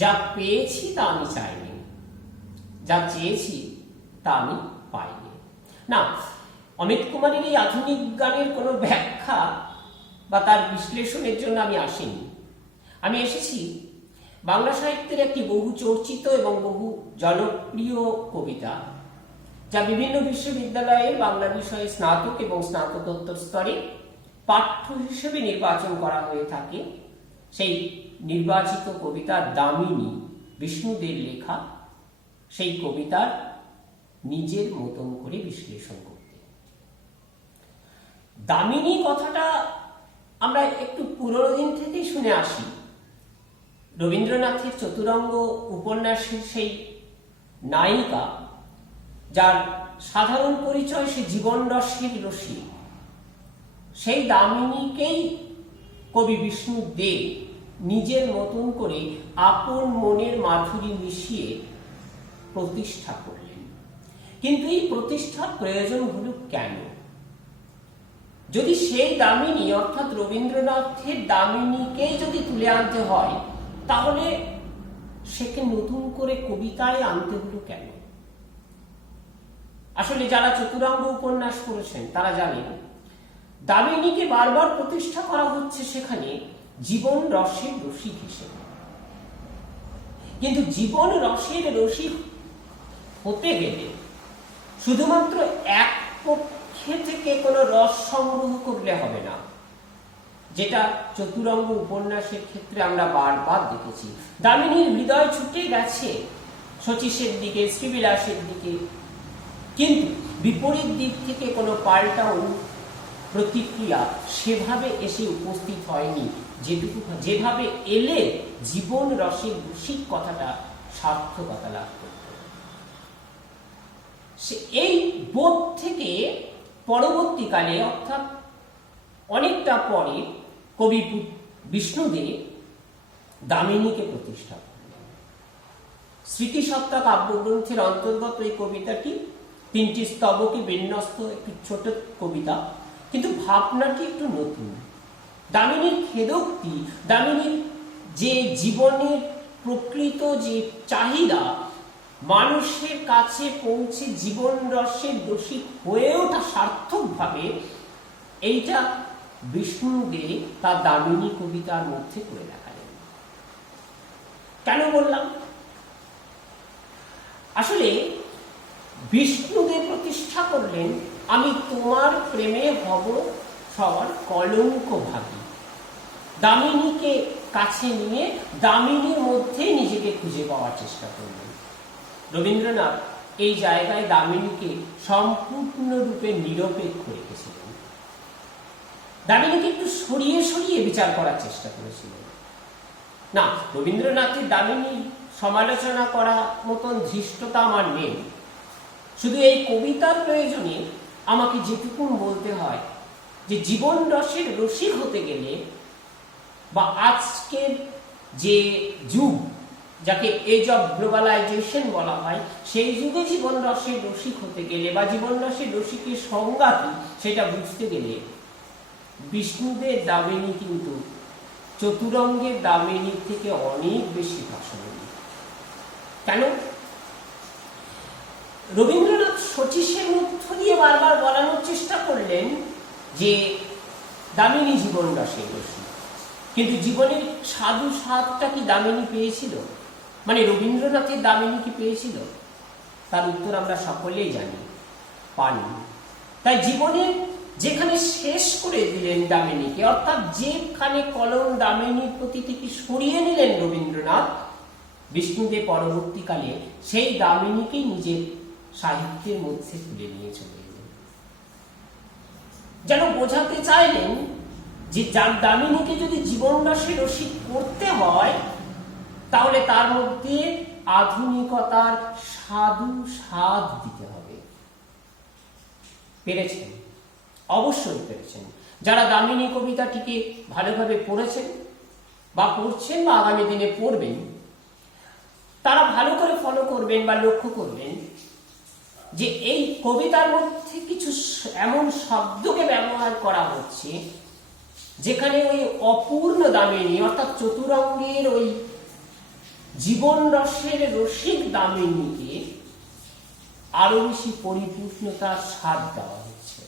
যা পেয়েছি তা আমি চাইনি, যা চেয়েছি তা আমি পাইনি। না, অমিত কুমারের এই আধুনিক গানের কোনো ব্যাখ্যা বা তার বিশ্লেষণের জন্য আমি আসিনি। আমি এসেছি বাংলা সাহিত্যের একটি বহু চর্চিত এবং বহু জনপ্রিয় কবিতা, যা বিভিন্ন বিশ্ববিদ্যালয়ের বাংলা বিষয়ে স্নাতক এবং স্নাতকোত্তর স্তরে পাঠ্য হিসেবে নির্বাচন করা হয়ে থাকে। সেই নির্বাচিত কবিতা দামিনী, বিষ্ণুদের লেখা সেই কবিতার নিজের মতন করে বিশ্লেষণ করতে। দামিনী কথাটা আমরা একটু পুরনো দিন থেকেই শুনে আসি। রবীন্দ্রনাথের চতুরঙ্গ উপন্যাসের সেই নায়িকা, যার সাধারণ পরিচয় সে জীবন রসের রসী, সেই দামিনীকেই কবি বিষ্ণু দে নিজের মতন করে আপন মনের মাধুরী মিশিয়ে প্রতিষ্ঠা করলেন। কিন্তু এই প্রতিষ্ঠার প্রয়োজন হলো কেন? যদি সেই দামিনী অর্থাৎ রবীন্দ্রনাথের দামিনীকেই যদি তুলে আনতে হয়, তাহলে সেকে নতুন করে কবিতায় আনতে হলো কেন? আসলে যারা চতুরঙ্গ উপন্যাস পড়েছেন তারা জানেন দামিনীকে বারবার প্রতিষ্ঠা করা হচ্ছে সেখানে জীবন রসের রসিক হিসেবে। কিন্তু জীবন রসের রসিক হতে গেলে শুধুমাত্র এক পক্ষে থেকে কোনো রস সংগ্রহ করলে হবে না, যেটা চতুরঙ্গ উপন্যাসের ক্ষেত্রে আমরা বারবার দেখেছি। দামিনীর হৃদয় ছুটে গেছে শচীশের দিকে, শ্রীবিলাসের দিকে, কিন্তু বিপরীত দিক থেকে কোনো পাল্টা প্রতিক্রিয়া সেভাবে এসে উপস্থিত হয়নি, যেভাবে এলে জীবন রসের রসিক কথাটা সার্থকতা লাভ করত। এই বোধ থেকে পরবর্তীকালে অর্থাৎ অনেকটা পরে কবি বিষ্ণুদে দামিনীকে প্রতিষ্ঠা করলেন। স্মৃতিসত্তা কাব্যগ্রন্থের অন্তর্গত এই কবিতাটি 3টি স্তবকে বিন্যস্ত একটি ছোট কবিতা, কিন্তু ভাবনাটি একটু নতুন। দামিনীর খেদোক্তি, দামিনীর যে জীবনের প্রকৃত যে চাহিদা, মানুষের কাছে পৌঁছে জীবন রসের রসিক হয়ে ওঠা সার্থকভাবে, এইটা বিষ্ণু দে তার দামিনী কবিতার মধ্যে করে দেখালেন। কেন বললাম? আসলে বিষ্ণুদেব প্রতিষ্ঠা করলেন আমি তোমার প্রেমে হব সবার কলঙ্ক ভাগী। দামিনীকে কাছে নিয়ে দামিনীর মধ্যেই নিজেকে খুঁজে পাওয়ার চেষ্টা করলেন। রবীন্দ্রনাথ এই জায়গায় দামিনীকে সম্পূর্ণরূপে নিরপেক্ষ রেখেছিলেন। দামিনীকে একটু সরিয়ে সরিয়ে বিচার করার চেষ্টা করেছিলেন। না, রবীন্দ্রনাথের দামিনী সমালোচনা করা মতন ধৃষ্টতা আমার নেই। শুধু এই কবিতার প্রয়োজনে আমাকে যেটুকুন বলতে হয় যে জীবন রসের রসিক হতে গেলে, বা আজকের যে যুগ যাকে এজ অফ গ্লোবালাইজেশন বলা হয়, সেই যুগে জীবন রসের রসিক হতে গেলে বা জীবন রসের রসিকের সংজ্ঞা কি সেটা বুঝতে গেলে বিষ্ণুদের দামিনী কিন্তু চতুরঙ্গের দামিনীর থেকে অনেক বেশি ভাষণী। কেন? রবীন্দ্রনাথ শচীশের মধ্য দিয়ে বারবার বলানোর চেষ্টা করলেন যে দামিনী জীবন রসের রসিক, কিন্তু জীবনের সাধু স্বাদটা কি দামিনী পেয়েছিল? মানে রবীন্দ্রনাথের দামিনী কি পেয়েছিল? তার উত্তর আমরা সকলেই জানি, পানি। তাই জীবনের যেখানে শেষ করে দিলেন দামিনীকে, অর্থাৎ যেখানে কলম দামিনীর প্রতি থেকে সরিয়ে নিলেন রবীন্দ্রনাথ, বিষ্ণুদেব পরবর্তীকালে সেই দামিনীকেই নিজের সাহিত্যের মধ্যে তুলে নিয়ে চলে এলেন। যেন বোঝাতে চাইলেন যে যার দামিনীকে যদি জীবন রসে রসিক করতে হয়, তাহলে তার মধ্যে আধুনিকতার সাধু স্বাদ দিতে হবে। পেরেছেন, অবশ্যই পেরেছেন। যারা দামিনী কবিতাটিকে ভালোভাবে পড়েছেন বা পড়ছেন বা আগামী দিনে পড়বেন, তারা ভালো করে ফলো করবেন বা লক্ষ্য করবেন যে এই কবিতার মধ্যে কিছু এমন শব্দকে ব্যবহার করা হচ্ছে যেখানে ওই অপূর্ণ দামিনী অর্থাৎ চতুরঙ্গের ওই জীবন রসের রসিক দামিনীকে আরো বেশি পরিপূর্ণতার স্বাদ দেওয়া হচ্ছে,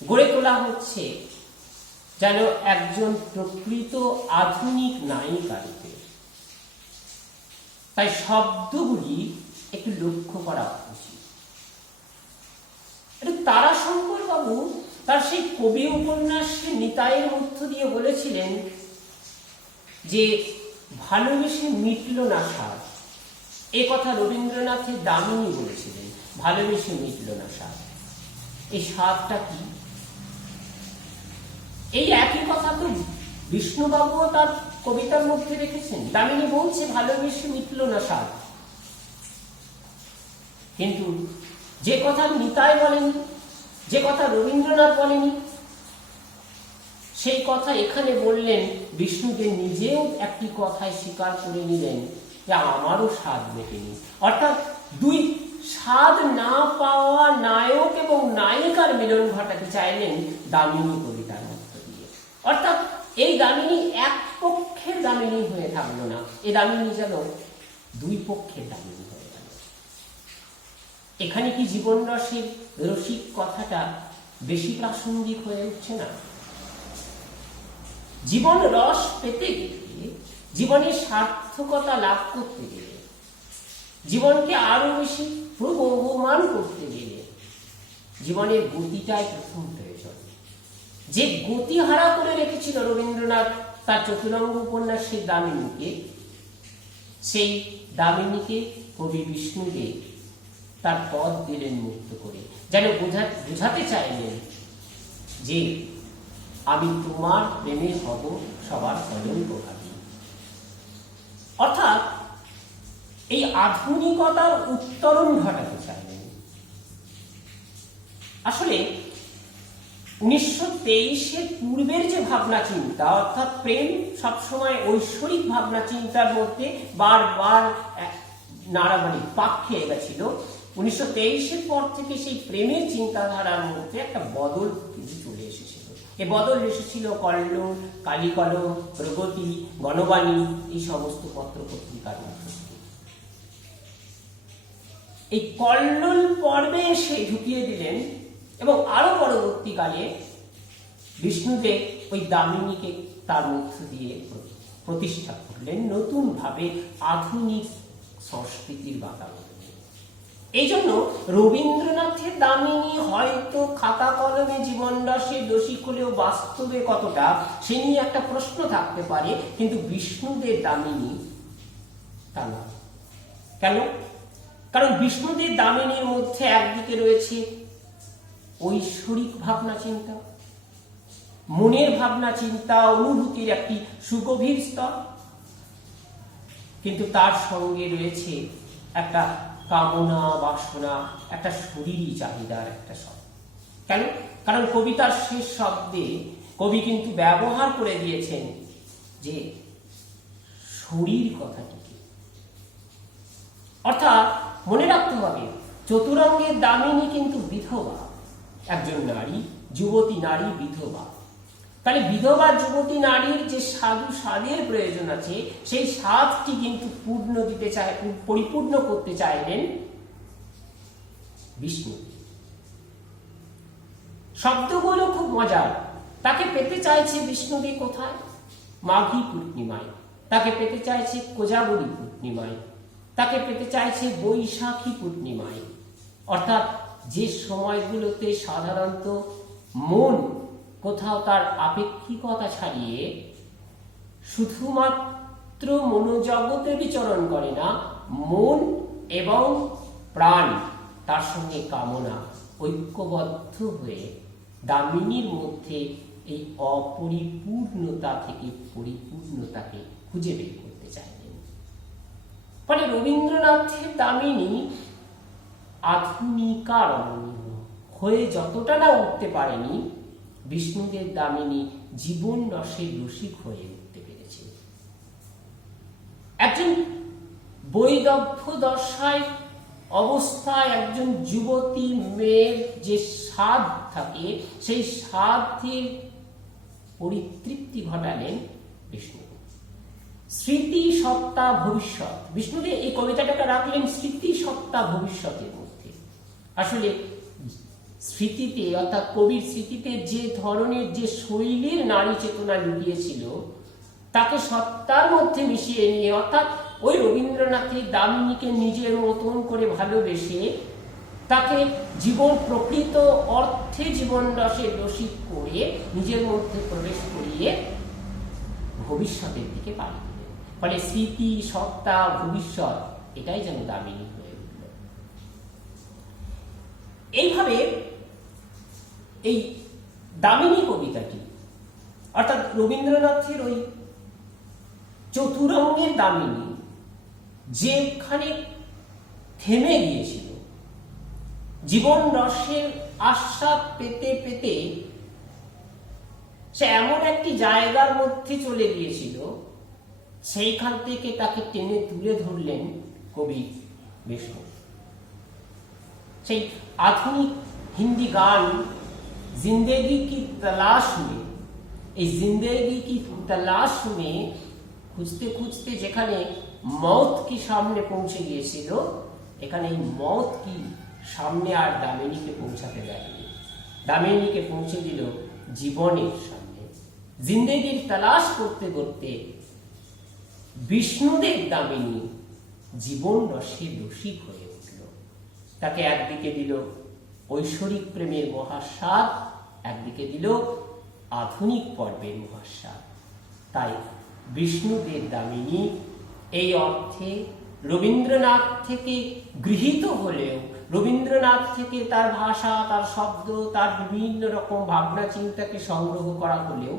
গড়ে তোলা হচ্ছে যেন একজন প্রকৃত আধুনিক নায়িকা রূপে। তাই শব্দগুলি একটু লক্ষ্য করা উচিত। তারাশঙ্কর বাবু তার সেই কবি উপন্যাসের নিতাইয়ের মধ্য দিয়ে বলেছিলেন যে ভালোবেসে মিটল না স্বাদ। এ কথা রবীন্দ্রনাথের দামিনী বলেছিলেন, ভালোবেসে মিটল না স্বাদ। এই স্বাদটা কি? এই একই কথা তো বিষ্ণুবাবুও তার কবিতার মধ্যে রেখেছেন। দামিনী বলছে ভালোবেসে মিটল না স্বাদ, কিন্তু যে কথা নিতাই বলেনি, যে কথা রবীন্দ্রনাথ বলেনি, সেই কথা এখানে বললেন। বিষ্ণুদেব নিজেও একটি কথায় স্বীকার করে নিলেন যে আমারও স্বাদ মেটেনি। অর্থাৎ দুই স্বাদ না পাওয়া নায়ক এবং নায়িকার মিলন ঘটাতে চাইলেন দামিনী কবিতার মধ্য দিয়ে। অর্থাৎ এই দামিনী এক পক্ষের দামিনী হয়ে থাকলো না, এই দামিনী যেন দুই পক্ষের দামিনী হয়ে গেল। এখানে কি জীবন রসের রসিক কথাটা বেশি প্রাসঙ্গিক হয়ে উঠছে না? জীবন রস পেতে গেলে, জীবনের সার্থকতা লাভ করতে গেলে, জীবনকে আরো বেশি প্রবহমান করতে গেলে জীবনের গতিটাই প্রথম প্রয়োজন। যে গতি হারা করে রেখেছিল রবীন্দ্রনাথ তার চতুরঙ্গ উপন্যাসের দামিনীকে, সেই দামিনীকে কবি বিষ্ণুদেব তার পথ দিলেন মুক্ত করে, যেন বোঝাতে চাইলেন যে আমি তোমার প্রেমে হব সবার কলঙ্ক ভাবি। অর্থাৎ এই আধুনিকতার উত্তরণ ঘটাতে চাইলেন। আসলে 1923-এর পূর্বের যে ভাবনা চিন্তা, অর্থাৎ প্রেম সবসময় ঐশ্বরিক ভাবনা চিন্তার মধ্যে বারবার নাড়াবাড়ি পাক খেয়ে গেছিল। 1923-এর পর থেকে সেই প্রেমের চিন্তাধারার মধ্যে একটা বদল কিন্তু চলে এসেছিল। এ বদল এসেছিল কল্লোল, কালিকলম, প্রগতি, গণবাণী এই সমস্ত পত্র পত্রিকার মধ্যে। এই কল্লোল পর্বে এসে ঢুকিয়ে দিলেন এবং আরো পরবর্তীকালে বিষ্ণুদেব ওই দামিনীকে তার মধ্য দিয়ে প্রতিষ্ঠা করলেন নতুন ভাবে আধুনিক সংস্কৃতির বাতাবরণে। এই জন্য রবীন্দ্রনাথের দামিনী হয়তো খাতা কলমে জীবন রসে রসিক হলেও বাস্তবে কতটা সে নিয়ে একটা প্রশ্ন থাকতে পারে, কিন্তু বিষ্ণুদেব দামিনী তা না। কেন? কারণ বিষ্ণুদেব দামিনীর মধ্যে একদিকে রয়েছে ঐশ্বরিক ভাবনা চিন্তা, মনের ভাবনা চিন্তা, অনুভূতির একটি সুগভীর স্তর, কিন্তু তার সঙ্গে রয়েছে একটা কামনা, বাসনা, একটা শরীরী চাহিদার একটা শব্দ। কেন? কারণ কবিতার শেষ শব্দে কবি কিন্তু ব্যবহার করে দিয়েছেন যে শরীর কথাটিকে। অর্থাৎ মনে রাখতে হবে চতুরঙ্গের দামিনী কিন্তু বিধবা, একজন নারী, যুবতী নারী বিধবা। তাহলে বিধবা যুবতী নারীর যে সাধু স্বাদের প্রয়োজন আছে, সেই স্বাদটি কিন্তু পরিপূর্ণ করতে চাইলেন বিষ্ণু। শব্দগুলো খুব মজার। তাকে পেতে চাইছে বিষ্ণুদেব কোথায়? মাঘী পূর্ণিমায়। তাকে পেতে চাইছে কোজাগরী পূর্ণিমায়। তাকে পেতে চাইছে বৈশাখী পূর্ণিমায়। অর্থাৎ যে সময়গুলোতে সাধারণত মন কোথাও তার আপেক্ষিকতা ছাড়িয়ে শুধুমাত্র মনোজগতে বিচরণ করে না, মন এবং প্রাণ তার সঙ্গে কামনা ঐক্যবদ্ধ হয়ে দামিনীর মধ্যে এই অপরিপূর্ণতা থেকে পরিপূর্ণতাকে খুঁজে বের করতে চাইলেন। ফলে রবীন্দ্রনাথের দামিনী আধুনিকা রমণীয় হয়ে যতটা না উঠতে পারেনি, বিষ্ণুদেব দামিনী জীবন রসের রসিক হয়ে উঠতে পেরেছে। একজন বৈদগ্ধ্য দশায় অবস্থায় একজন যুবতী মেয়ের যে স্বাদ থাকে, সেই স্বাদের পরিতৃপ্তি ঘটালেন বিষ্ণু। স্মৃতি সত্তা ভবিষ্যৎ। বিষ্ণুদেব এই কবিতাটাকে রাখলেন স্মৃতি সত্তা ভবিষ্যতের মধ্যে। আসলে স্মৃতিতে অর্থাৎ কবির স্মৃতিতে যে ধরনের যে শৈলীর নারী চেতনা লুকিয়েছিল তাকে সত্তার মধ্যে মিশিয়ে নিয়ে, অর্থাৎ ওই রবীন্দ্রনাথের দামিনীকে নিজের মতন করে ভালোবেসে তাকে জীবন প্রকৃত অর্থে জীবন রসে রসিক করে নিজের মধ্যে প্রবেশ করিয়ে ভবিষ্যতের দিকে পাড়ি দিলেন। ফলে স্মৃতি সত্তা ভবিষ্যৎ এটাই যেন দামিনী হয়ে উঠল। এইভাবে এই দামিনী কবিতাটি অর্থাৎ রবীন্দ্রনাথের ওই চতুরঙ্গের দামিনী যেখানে থেমে গিয়েছিল, জীবন রসের আস্বাদ পেতে পেতে সে এমন একটি জায়গার মধ্যে চলে গিয়েছিল, সেইখান থেকে তাকে টেনে তুলে ধরলেন কবি বিষ্ণু। সেই আধুনিক হিন্দি গান জিন্দেগি কি তলাশ মে, এই জিন্দেগি কি তলাশ মে খুঁজতে খুঁজতে যেখানে মौत কি সামনে পৌঁছে গিয়েছিল, এখানে এই মौत কি সামনে আর দামিনীকে পৌঁছাতে দেয়নি। দামিনীকে পৌঁছে দিল জীবনের সামনে। জিন্দেগির তালাশ করতে করতে বিষ্ণুদেব দামিনী জীবন রসে রসিক হয়ে উঠল। তাকে একদিকে দিল ঐশ্বরিক প্রেমের মহাস্বাদ, একদিকে দিল আধুনিক পর্বের মহাস্বাদ। তাই বিষ্ণুদেব দামিনী এই অর্থে রবীন্দ্রনাথ থেকে গৃহীত হলেও, রবীন্দ্রনাথ থেকে তার ভাষা, তার শব্দ, তার বিভিন্ন রকম ভাবনা চিন্তাকে সংগ্রহ করা হলেও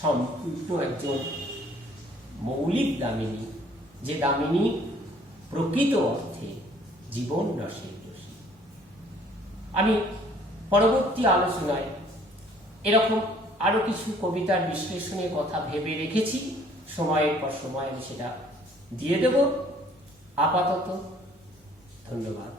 সম্পূর্ণ একজন মৌলিক দামিনী, যে দামিনী প্রকৃত অর্থে জীবন রসের রসিক। আমি পরবর্তী আলোচনায় এরকম আরো কিছু কবিতার বিশ্লেষণের কথা ভেবে রেখেছি, সময়ের পর সময় আমি সেটা দিয়ে দেব। আপাতত ধন্যবাদ।